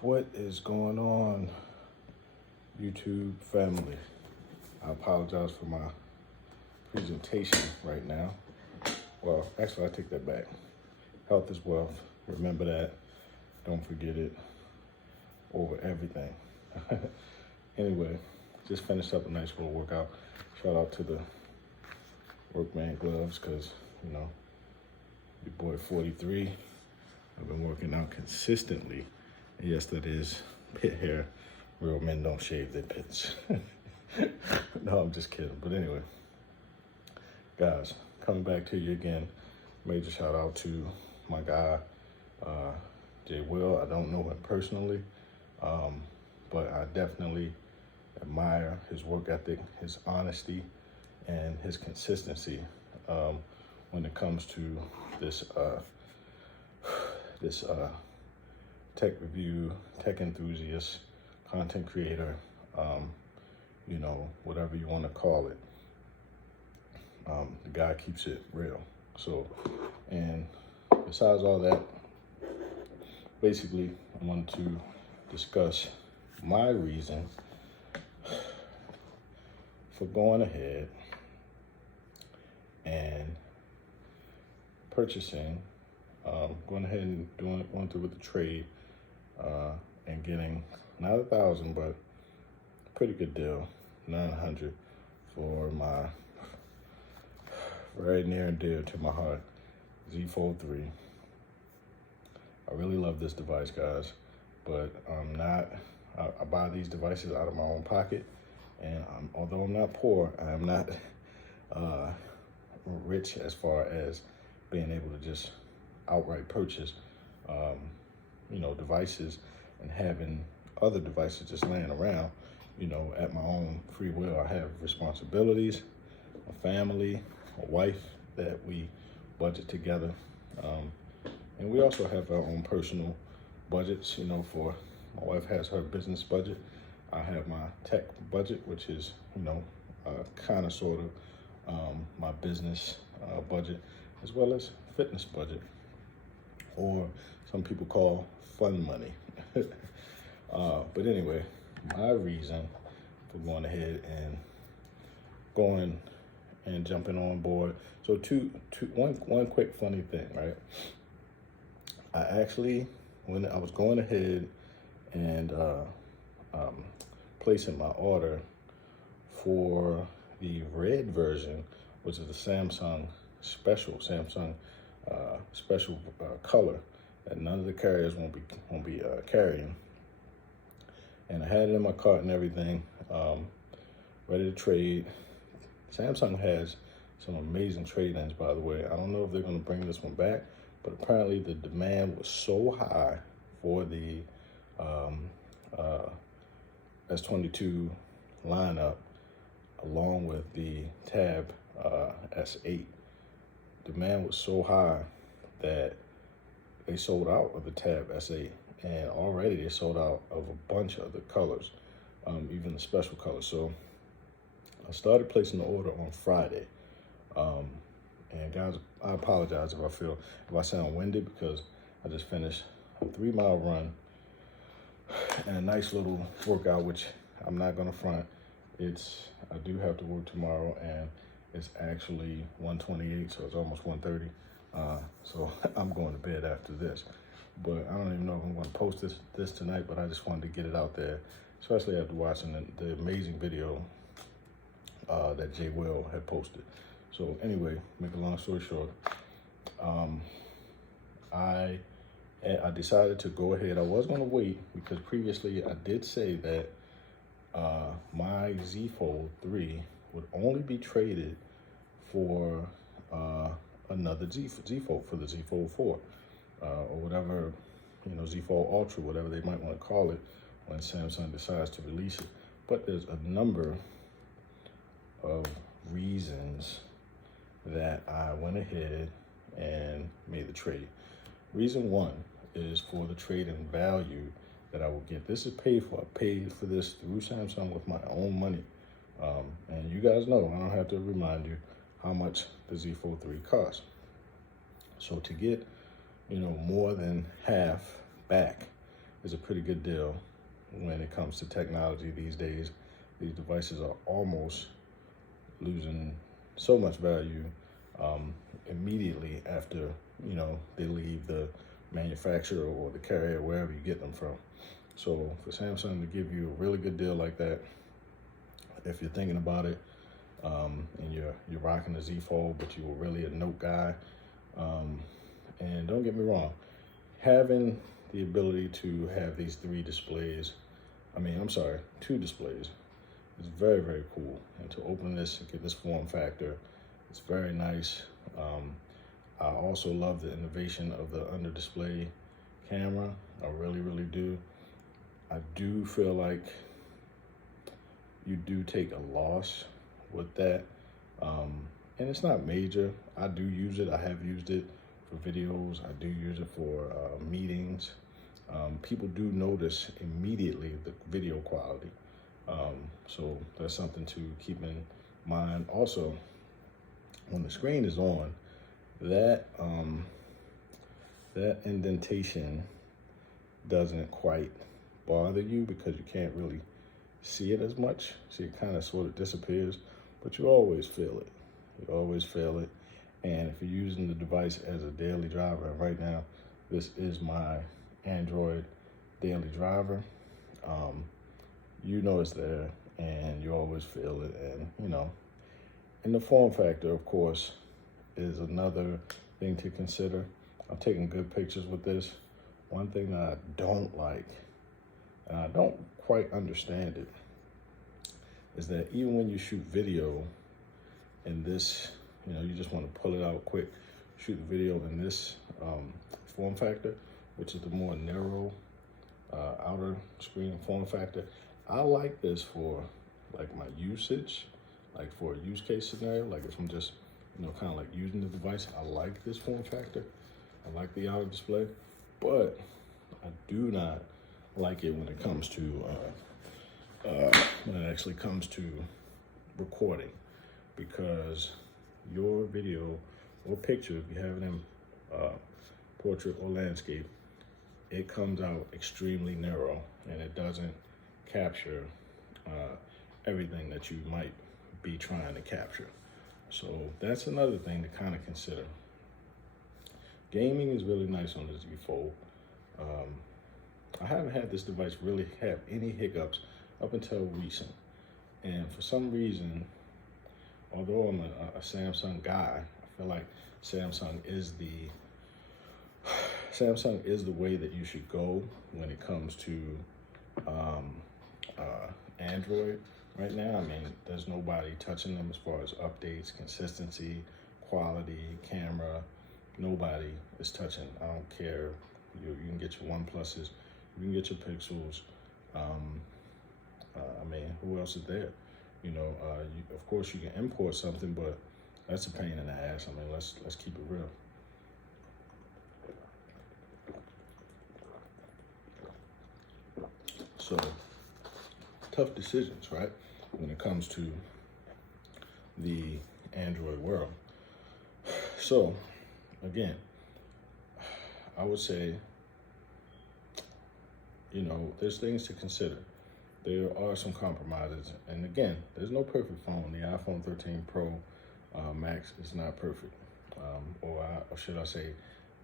What is going on, YouTube family? I apologize for my presentation right now. Well, actually, I take that back. Health is wealth. Remember that. Don't forget it. Over everything. Anyway, just finished up a nice little workout. Shout out to the Workman gloves because, your boy 43. I've been working out consistently. And yes, that is pit hair. Real men don't shave their pits. No, I'm just kidding. But anyway, guys, coming back to you again. Major shout out to my guy, Jay Will. I don't know him personally, but I definitely admire his work ethic, his honesty, and his consistency when it comes to this tech review, tech enthusiast, content creator, whatever you want to call it. The guy keeps it real. So, and besides all that, basically, I wanted to discuss my reason for going ahead and purchasing, going ahead and going through with the trade, and getting not 1,000, but a pretty good deal, 900 for my very near and dear to my heart, Z Fold 3. I really love this device, guys, but I buy these devices out of my own pocket, and although I'm not poor, I'm not rich as far as being able to just outright purchase, devices and having other devices just laying around, at my own free will. I have responsibilities, a family, a wife that we budget together. And we also have our own personal budgets, for my wife has her business budget. I have my tech budget, which is, kind of sort of my business budget, as well as fitness budget, or some people call fun money. But anyway, my reason for going ahead and jumping on board. So one quick funny thing, right? I actually, when I was going ahead and placing my order for the red version, which is the Samsung special color that none of the carriers won't be carrying. And I had it in my cart and everything, ready to trade. Samsung has some amazing trade-ins, by the way. I don't know if they're going to bring this one back, but apparently the demand was so high for the S22 lineup, along with the Tab S8. Demand was so high that they sold out of the Tab S8, and already they sold out of a bunch of the colors, even the special colors. So I started placing the order on Friday. And guys, I apologize if I sound winded, because I just finished a 3-mile run and a nice little workout, which I'm not gonna front. I do have to work tomorrow, and it's actually 1:28, so it's almost 1:30. So I'm going to bed after this. But I don't even know if I'm going to post this tonight, but I just wanted to get it out there, especially after watching the amazing video that Jay Will had posted. So anyway, make a long story short, I decided to go ahead. I was going to wait because previously I did say that my Z Fold 3 would only be traded for another Z Fold, for the Z Fold 4, or whatever, Z Fold Ultra, whatever they might want to call it when Samsung decides to release it. But there's a number of reasons that I went ahead and made the trade. Reason one is for the trade-in value that I will get. This is paid for. I paid for this through Samsung with my own money. And you guys know, I don't have to remind you how much the Z Fold 3 costs. So to get, more than half back is a pretty good deal when it comes to technology these days. These devices are almost losing so much value immediately after, you know, they leave the manufacturer or the carrier, wherever you get them from. So for Samsung to give you a really good deal like that, if you're thinking about it, and you're rocking a Z Fold, but you were really a Note guy, and don't get me wrong, having the ability to have these two displays is very, very cool. And to open this and get this form factor, it's very nice. I also love the innovation of the under display camera. I really, really do. I do feel like you do take a loss with that. And it's not major. I do use it. I have used it for videos. I do use it for meetings. People do notice immediately the video quality. So that's something to keep in mind. Also, when the screen is on, that indentation doesn't quite bother you because you can't really see it as much. So it kind of sort of disappears, but you always feel it. You always feel it. And if you're using the device as a daily driver, right now, this is my Android daily driver. You know it's there, and you always feel it. And, you know, and the form factor, of course, is another thing to consider. I'm taking good pictures with this. One thing that I don't like, and I don't quite understand it, is that even when you shoot video in this, you know, you just want to pull it out quick, shoot the video in this form factor, which is the more narrow outer screen form factor. I like this for like my usage, like for a use case scenario, like if I'm just, you know, kind of like using the device. I like this form factor. I like the outer display, but I do not like it when it comes to when it actually comes to recording, because your video or picture, if you have it in portrait or landscape, it comes out extremely narrow and it doesn't capture everything that you might be trying to capture. So that's another thing to kind of consider. Gaming is really nice on the Z Fold. I haven't had this device really have any hiccups up until recent. And for some reason, although I'm a Samsung guy, I feel like Samsung is the way that you should go when it comes to Android right now. I mean, there's nobody touching them as far as updates, consistency, quality, camera. Nobody is touching. I don't care. You can get your OnePluses, you can get your Pixels. I mean, who else is there? You know, of course you can import something, but that's a pain in the ass. I mean, let's keep it real. So, tough decisions, right? When it comes to the Android world. So, again, I would say, you know, there's things to consider. There are some compromises. And again, there's no perfect phone. The iPhone 13 Pro Max is not perfect. Or should I say,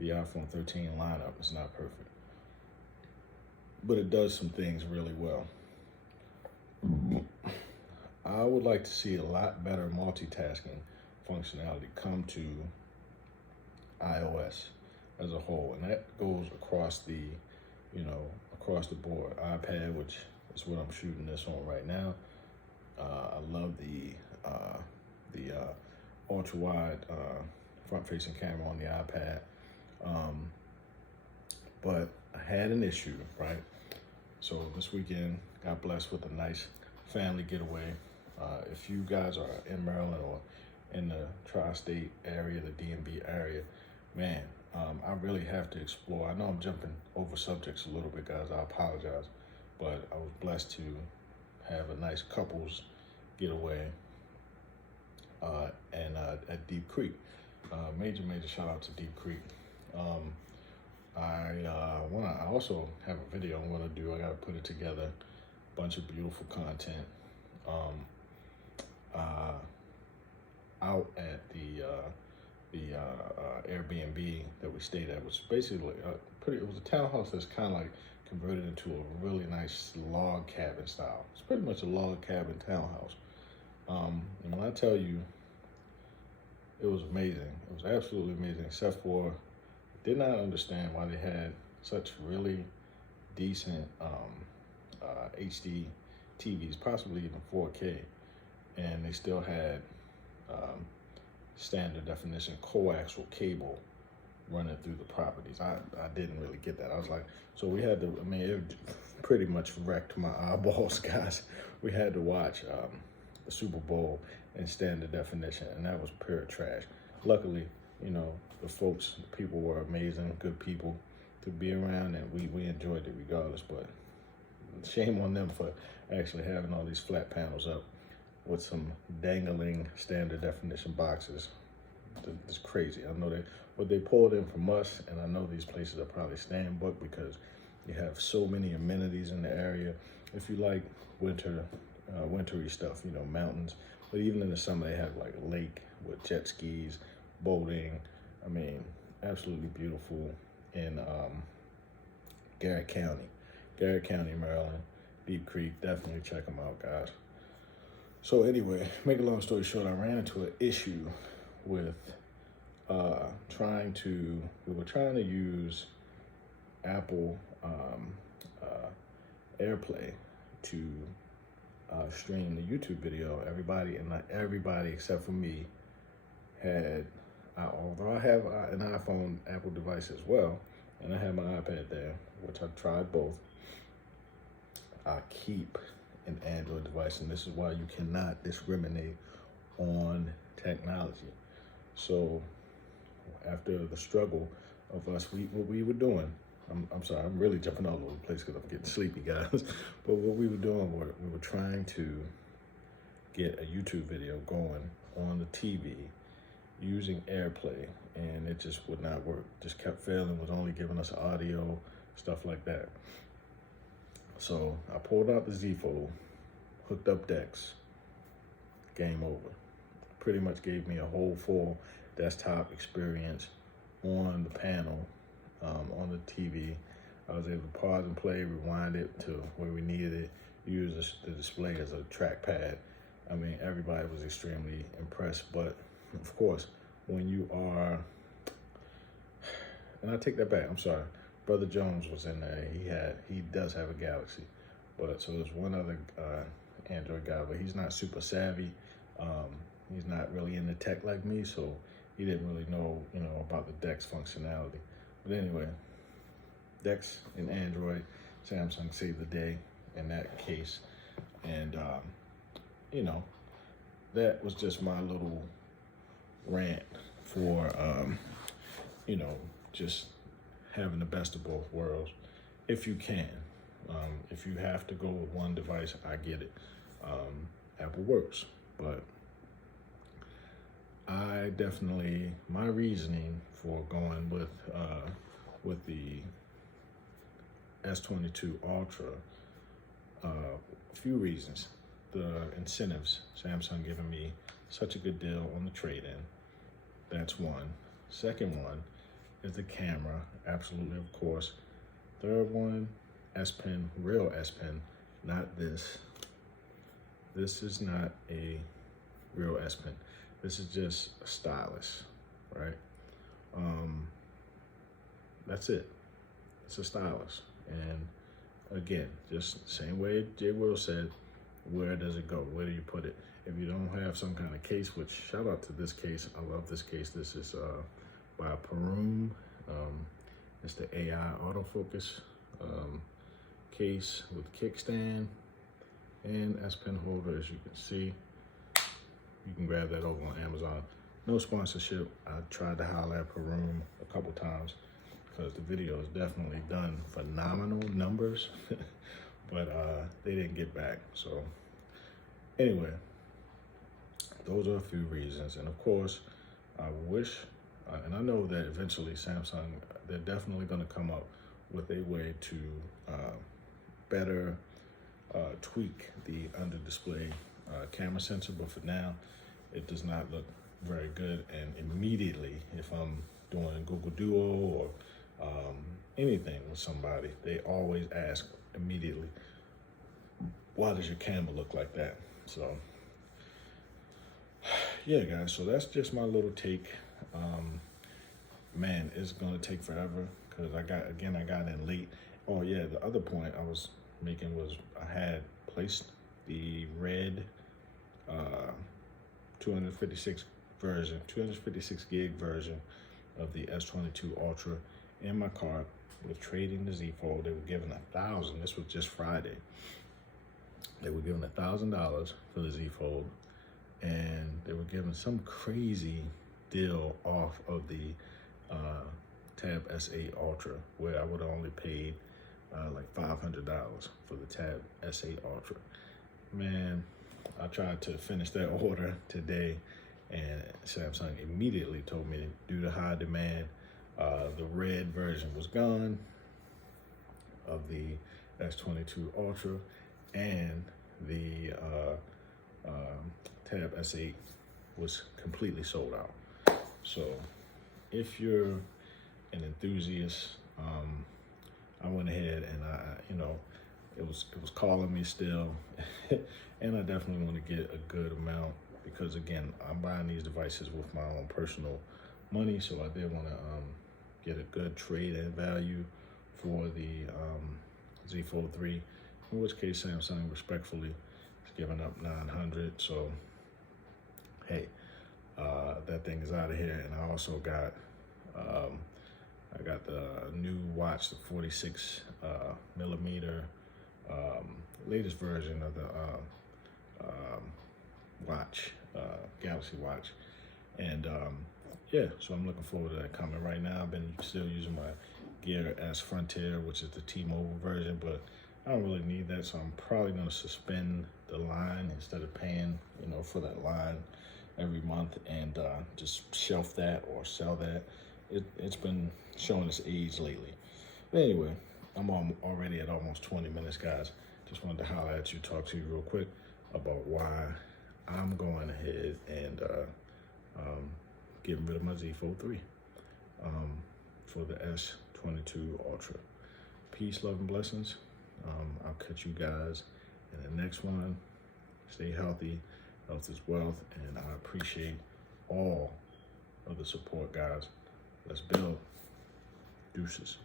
the iPhone 13 lineup is not perfect. But it does some things really well. I would like to see a lot better multitasking functionality come to iOS as a whole, and that goes across the, you know, across the board. iPad, which is what I'm shooting this on right now. I love the ultra wide front-facing camera on the iPad, but I had an issue, right? So this weekend, got blessed with a nice family getaway. If you guys are in Maryland or in the tri-state area, the DMV area, man, I really have to explore. I know I'm jumping over subjects a little bit, guys. I apologize. But I was blessed to have a nice couples getaway at Deep Creek. Major shout out to Deep Creek. I also have a video I'm gonna do. I gotta put it together, bunch of beautiful content. Out at the Airbnb that we stayed at, was basically it was a townhouse that's kind of like converted into a really nice log cabin style. It's pretty much a log cabin townhouse. And when I tell you, it was amazing. It was absolutely amazing, except for I did not understand why they had such really decent HD TVs, possibly even 4K, and they still had standard definition coaxial cable running through the properties. I didn't really get that. I was like, so we had to, I mean, it pretty much wrecked my eyeballs, guys. We had to watch the Super Bowl in standard definition, and that was pure trash. Luckily, you know, the people were amazing, good people to be around, and we enjoyed it regardless, but shame on them for actually having all these flat panels up with some dangling standard definition boxes. It's crazy. I know what they pulled in from us, and I know these places are probably staying booked because you have so many amenities in the area. If you like wintry stuff, you know, mountains, but even in the summer they have like a lake with jet skis, boating. I mean, absolutely beautiful in Garrett County, Maryland. Deep Creek, definitely check them out, guys. So anyway, make a long story short, I ran into an issue with we were trying to use Apple AirPlay to stream the YouTube video. Everybody, and not everybody except for me, had, although I have an iPhone Apple device as well, and I have my iPad there, which I've tried both, I keep an Android device, and this is why you cannot discriminate on technology. So after the struggle of us, what we were doing, I'm sorry, I'm really jumping all over the place because I'm getting sleepy, guys. But what we were doing, we were trying to get a YouTube video going on the TV using AirPlay, and it just would not work. Just kept failing, was only giving us audio, stuff like that. So I pulled out the Z Fold, hooked up Dex, game over. Pretty much gave me a whole full desktop experience on the panel, on the TV. I was able to pause and play, rewind it to where we needed it, use the display as a trackpad. I mean, everybody was extremely impressed, but of course, when you are, and I take that back, I'm sorry, Brother Jones was in there. He does have a Galaxy, but so there's one other Android guy, but he's not super savvy. He's not really into tech like me, so he didn't really know, about the Dex functionality. But anyway, Dex and Android, Samsung saved the day in that case, and that was just my little rant for just having the best of both worlds, if you can. If you have to go with one device, I get it. Apple works, but my reasoning for going with the S22 Ultra, a few reasons. The incentives, Samsung giving me such a good deal on the trade-in. That's one. Second one is the camera, absolutely, of course. Third one, S Pen, real S Pen, not this. This is not a real S Pen. This is just a stylus, right? That's it. It's a stylus. And again, just same way J. Will said, where does it go? Where do you put it? If you don't have some kind of case, which shout out to this case. I love this case. This is by Perum. It's the AI autofocus case with kickstand and S Pen holder, as you can see. You can grab that over on Amazon. No sponsorship. I tried to holler at Perum a couple times because the video has definitely done phenomenal numbers, but they didn't get back. So anyway, those are a few reasons. And of course, I wish, and I know that eventually Samsung they're definitely going to come up with a way to better tweak the under display camera sensor, but for now it does not look very good. And immediately, if I'm doing Google Duo or anything with somebody, they always ask immediately, why does your camera look like that? So yeah, guys, so that's just my little take. Man, it's gonna take forever because I got in late. Oh yeah, the other point I was making was I had placed the red 256 gig version of the S22 Ultra in my cart with trading the Z Fold. They were giving $1,000. This was just Friday. They were giving $1,000 for the Z Fold, and they were giving some crazy deal off of the Tab S8 Ultra, where I would have only paid like $500 for the Tab S8 Ultra. Man, I tried to finish that order today, and Samsung immediately told me due to high demand, the red version was gone of the S22 Ultra, and the Tab S8 was completely sold out. So if you're an enthusiast, I went ahead and it was calling me still, and I definitely want to get a good amount because again, I'm buying these devices with my own personal money, so I did want to get a good trade-in value for the Z Fold 3. In which case, Samsung respectfully is giving up $900. So hey, that thing is out of here, and I also got I got the new watch, the 46 millimeter latest version of the watch, Galaxy Watch, and yeah, so I'm looking forward to that coming. Right now, I've been still using my Gear S Frontier, which is the T-Mobile version, but I don't really need that, so I'm probably going to suspend the line instead of paying, for that line every month, and just shelf that or sell that. It's been showing its age lately. But anyway, I'm already at almost 20 minutes, guys. Just wanted to holler at you, talk to you real quick about why I'm going ahead and getting rid of my Z Fold 3 for the S22 Ultra. Peace, love, and blessings. I'll catch you guys in the next one. Stay healthy. Health is wealth, and I appreciate all of the support, guys. Let's build. Deuces.